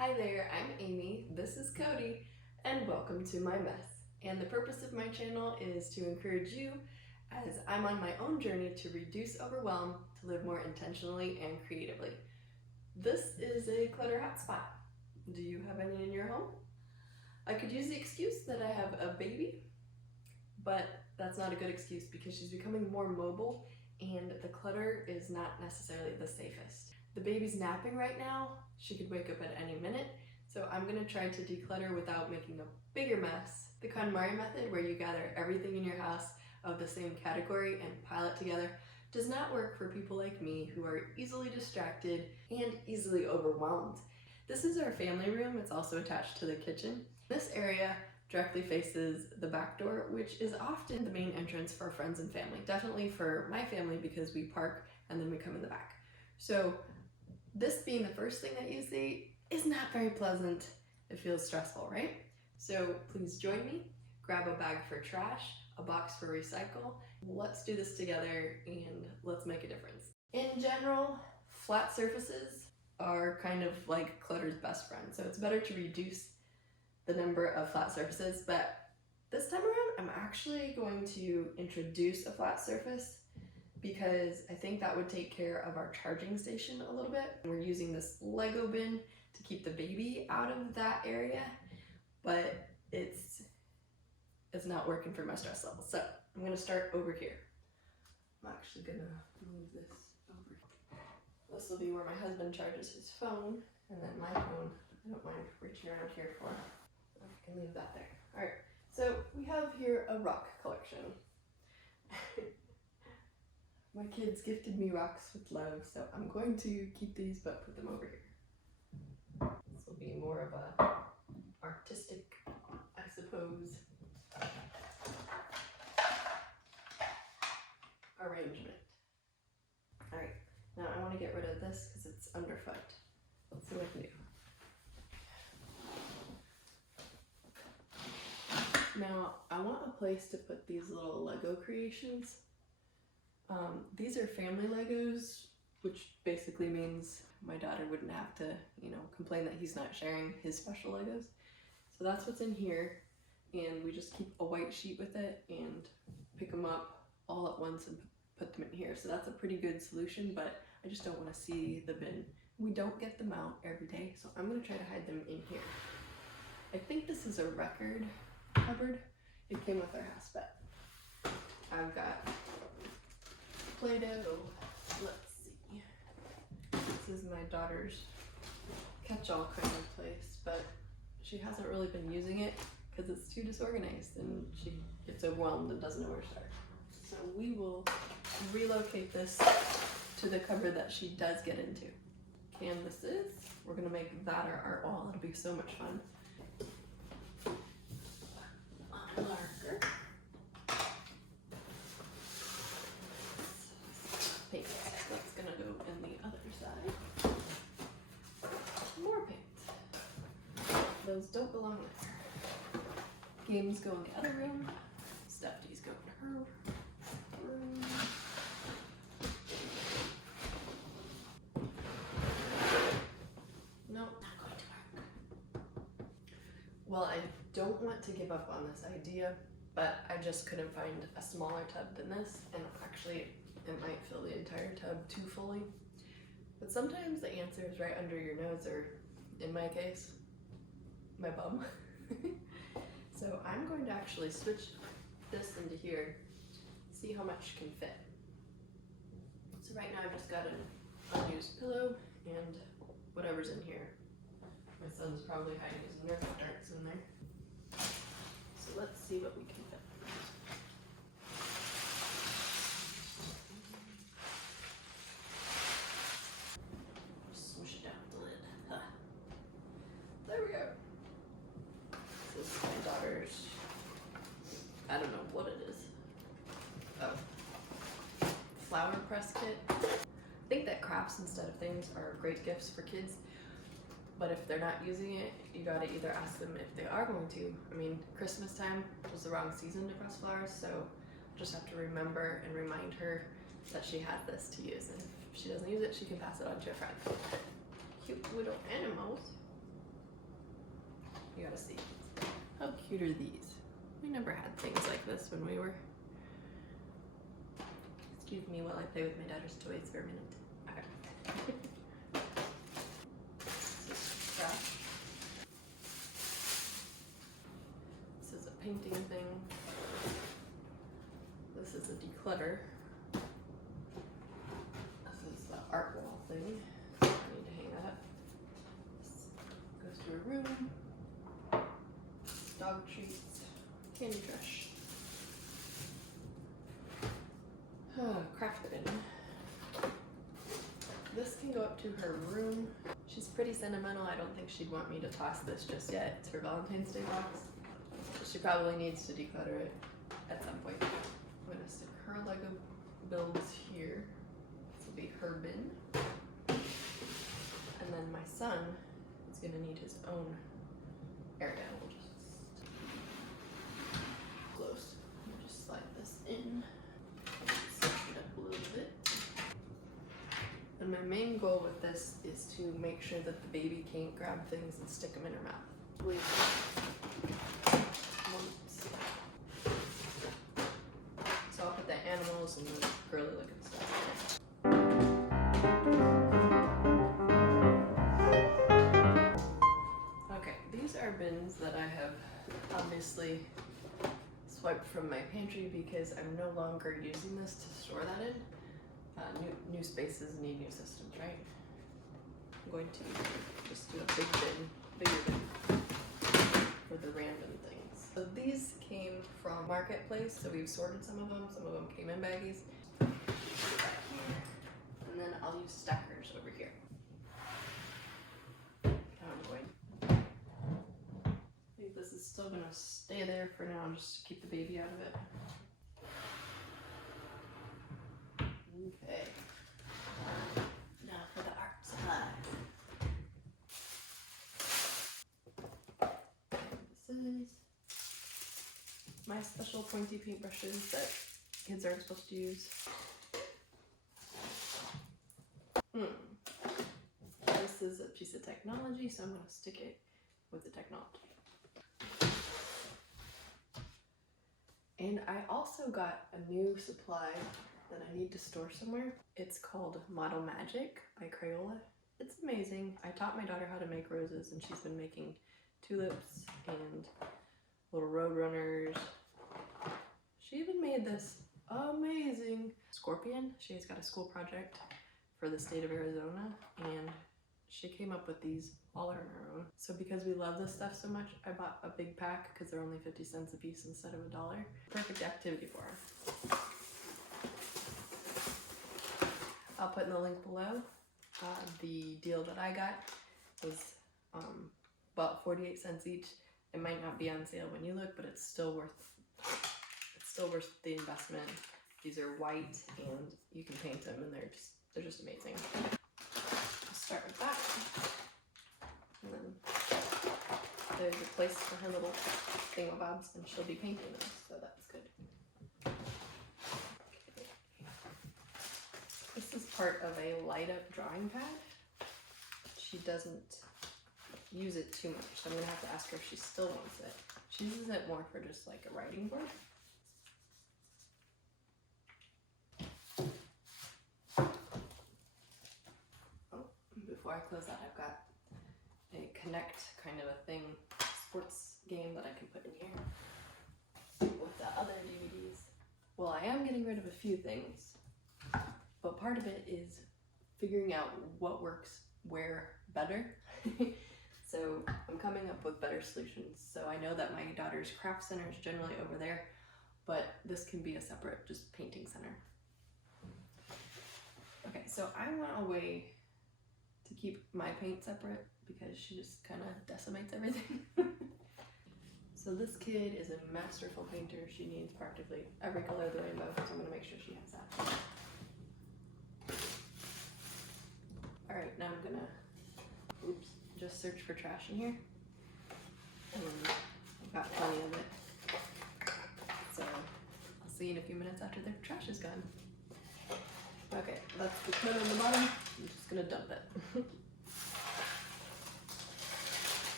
Hi there, I'm Amy, this is Cody, and welcome to my mess. And the purpose of my channel is to encourage you as I'm on my own journey to reduce overwhelm, to live more intentionally and creatively. This is a clutter hotspot. Do you have any in your home? I could use the excuse that I have a baby, but that's not a good excuse because she's becoming more mobile and the clutter is not necessarily the safest. The baby's napping right now. She could wake up at any minute, so I'm gonna try to declutter without making a bigger mess. The KonMari method, where you gather everything in your house of the same category and pile it together, does not work for people like me who are easily distracted and easily overwhelmed. This is our family room. It's also attached to the kitchen. This area directly faces the back door, which is often the main entrance for friends and family. Definitely for my family because we park and then we come in the back. So this being the first thing that you see is not very pleasant. It feels stressful, right? So please join me, grab a bag for trash, a box for recycle. Let's do this together and let's make a difference. In general, flat surfaces are kind of like clutter's best friend. So it's better to reduce the number of flat surfaces, but this time around, I'm actually going to introduce a flat surface because I think that would take care of our charging station a little bit. We're using this Lego bin to keep the baby out of that area, but it's not working for my stress level. So I'm gonna start over here. I'm actually gonna move this over. This will be where my husband charges his phone, and then my phone, I don't mind reaching around here for. I can leave that there. All right, so we have here a rock collection. My kids gifted me rocks with love, so I'm going to keep these but put them over here. This will be more of a artistic, I suppose, arrangement. All right, now I want to get rid of this because it's underfoot. Let's see what I can do. Now, I want a place to put these little Lego creations. These are family Legos, which basically means my daughter wouldn't have to, complain that he's not sharing his special Legos. So that's what's in here, and we just keep a white sheet with it and pick them up all at once and put them in here. So that's a pretty good solution, but I just don't want to see the bin. We don't get them out every day, so I'm going to try to hide them in here. I think this is a record cupboard. It came with our house pet. I've got Play-Doh. Let's see. This is my daughter's catch-all kind of place, but she hasn't really been using it because it's too disorganized and she gets overwhelmed and doesn't know where to start. So we will relocate this to the cupboard that she does get into. Canvases. We're gonna make that our art wall. It'll be so much fun. Marker. Paint. That's gonna go in the other side. More paint. Those don't belong there. Games go in the other room. Stuffies go in her room. Nope, not going to work. Well, I don't want to give up on this idea, but I just couldn't find a smaller tub than this, and actually it might fill the entire tub too fully. But sometimes the answer is right under your nose, or in my case, my bum. So I'm going to actually switch this into here, see how much can fit. So right now I've just got an unused pillow and whatever's in here. My son's probably hiding his Nerf darts in there. So let's see what we can fit. Smush it down the lid. Huh. There we go. This is my daughter's, I don't know what it is. Oh, flower press kit. I think that crafts instead of things are great gifts for kids. But if they're not using it, you gotta either ask them if they are going to. I mean, Christmas time was the wrong season to press flowers, so just have to remember and remind her that she has this to use. And if she doesn't use it, she can pass it on to a friend. Cute little animals. You gotta see. How cute are these? We never had things like this when we were. Excuse me while I play with my daughter's toys for a minute. Okay. This is trash. This is a painting thing. This is a declutter. This is the art wall thing. I need to hang that up. This goes to a room. Dog treats. Candy trash. Craft bin. This can go up to her room. She's pretty sentimental. I don't think she'd want me to toss this just yet. It's her Valentine's Day box. She probably needs to declutter it at some point. I'm gonna stick her Lego builds here. This will be her bin. And then my son is gonna need his own area. We'll just close. I'll just slide this in. Switch it up a little bit. And my main goal with this is to make sure that the baby can't grab things and stick them in her mouth. So I'll put the animals and the girly looking stuff in. Okay, these are bins that I have obviously swiped from my pantry because I'm no longer using this to store that in. New spaces need new systems, right? I'm going to just do a bigger bin for the random things. So these came from Marketplace, so we've sorted some of them came in baggies. And then I'll use stackers over here. I'm going. I think this is still gonna stay there for now, just to keep the baby out of it. Okay. Now for the art supplies. This is my special pointy paintbrushes that kids aren't supposed to use. This is a piece of technology, so I'm going to stick it with the technology. And I also got a new supply that I need to store somewhere. It's called Model Magic by Crayola. It's amazing. I taught my daughter how to make roses, and she's been making tulips and little roadrunners. She even made this amazing scorpion. She's got a school project for the state of Arizona, and she came up with these all on her own. So because we love this stuff so much, I bought a big pack because they're only 50 cents a piece instead of $1. Perfect activity for her. I'll put in the link below. The deal that I got was about 48 cents each. It might not be on sale when you look, but it's still worth the investment. These are white and you can paint them, and they're just amazing. I'll start with that. And then there's a place for her little thingamabobs, and she'll be painting them, so that's good. This is part of a light up drawing pad. She doesn't use it too much, so I'm gonna have to ask her if she still wants it. She uses it more for just like a writing board. Oh, before I close that, I've got a Connect kind of a thing, sports game that I can put in here with the other DVDs. Well, I am getting rid of a few things, but part of it is figuring out what works where better. So I'm coming up with better solutions. So I know that my daughter's craft center is generally over there, but this can be a separate just painting center. Okay, so I want a way to keep my paint separate because she just kind of decimates everything. So this kid is a masterful painter. She needs practically every color of the rainbow, so I'm gonna make sure she has that. All right, now I'm gonna, just search for trash in here. And I've got plenty of it. So I'll see you in a few minutes after the trash is gone. Okay, that's the clutter on the bottom. I'm just gonna dump it.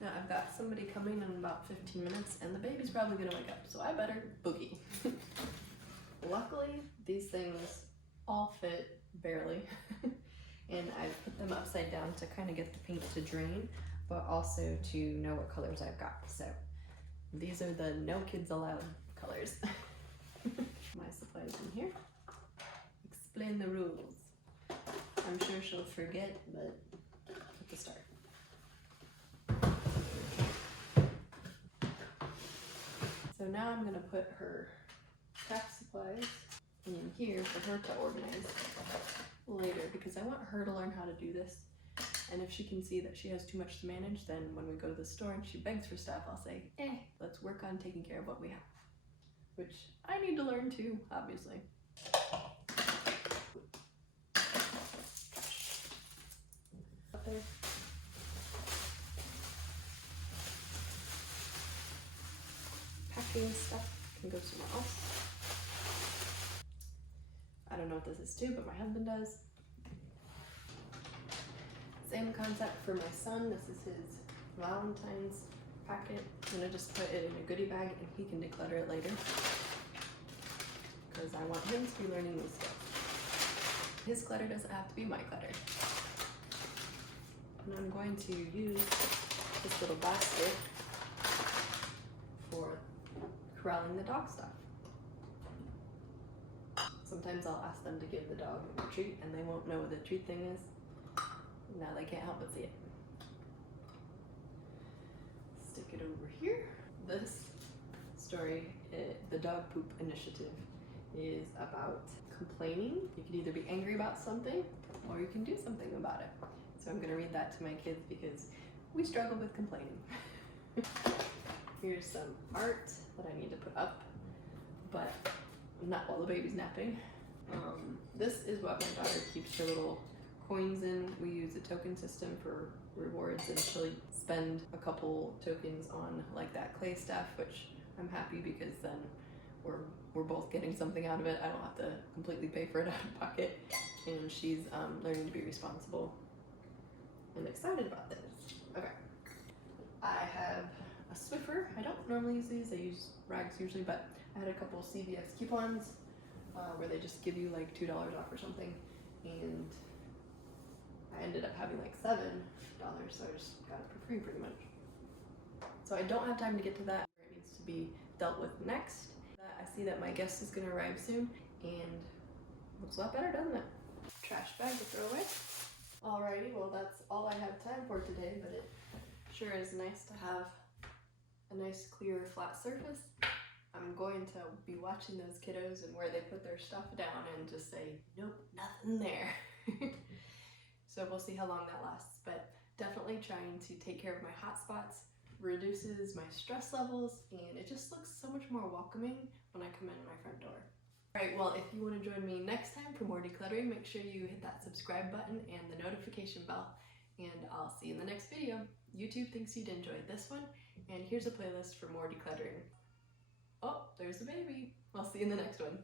Now I've I've got somebody coming in about 15 minutes and the baby's probably gonna wake up, so I better boogie. Luckily, these things all fit barely. And I've put them upside down to kind of get the paint to drain, but also to know what colors I've got. So these are the no kids allowed colors. My supplies in here. Explain the rules. I'm sure she'll forget, but at the start. So now I'm gonna put her craft supplies in here for her to organize later, because I want her to learn how to do this. And if she can see that she has too much to manage, then when we go to the store and she begs for stuff, I'll say, let's work on taking care of what we have. Which I need to learn too, obviously. Up there. Packing stuff can go somewhere else. I don't know what this is too, but my husband does. Same concept for my son. This is his Valentine's packet. I'm gonna just put it in a goodie bag and he can declutter it later, because I want him to be learning these skills. His clutter doesn't have to be my clutter. And I'm going to use this little basket for corralling the dog stuff. Sometimes I'll ask them to give the dog a treat and they won't know what the treat thing is. Now they can't help but see it. Stick it over here. This story, the dog poop initiative, is about complaining. You can either be angry about something or you can do something about it. So I'm gonna read that to my kids because we struggle with complaining. Here's some art that I need to put up, but not while the baby's napping. This is what my daughter keeps her little coins in. We use a token system for rewards, and she'll spend a couple tokens on like that clay stuff, which I'm happy because then we're both getting something out of it. I don't have to completely pay for it out of pocket, and she's learning to be responsible and excited about this. Okay, I have a Swiffer. I don't normally use these. I use rags usually, but I had a couple CVS coupons where they just give you like $2 off or something, and I ended up having like $7, so I just got it for free pretty much. So I don't have time to get to that. It needs to be dealt with next. I see that my guest is gonna arrive soon, and looks a lot better, doesn't it? Trash bag to throw away. Alrighty, well that's all I have time for today, but it sure is nice to have a nice clear flat surface. I'm going to be watching those kiddos and where they put their stuff down and just say, nope, nothing there. So we'll see how long that lasts, but definitely trying to take care of my hot spots reduces my stress levels, and it just looks so much more welcoming when I come in my front door. Alright, well, if you want to join me next time for more decluttering, make sure you hit that subscribe button and the notification bell, and I'll see you in the next video. YouTube thinks you'd enjoy this one, and here's a playlist for more decluttering. Oh, there's the baby. I'll see you in the next one.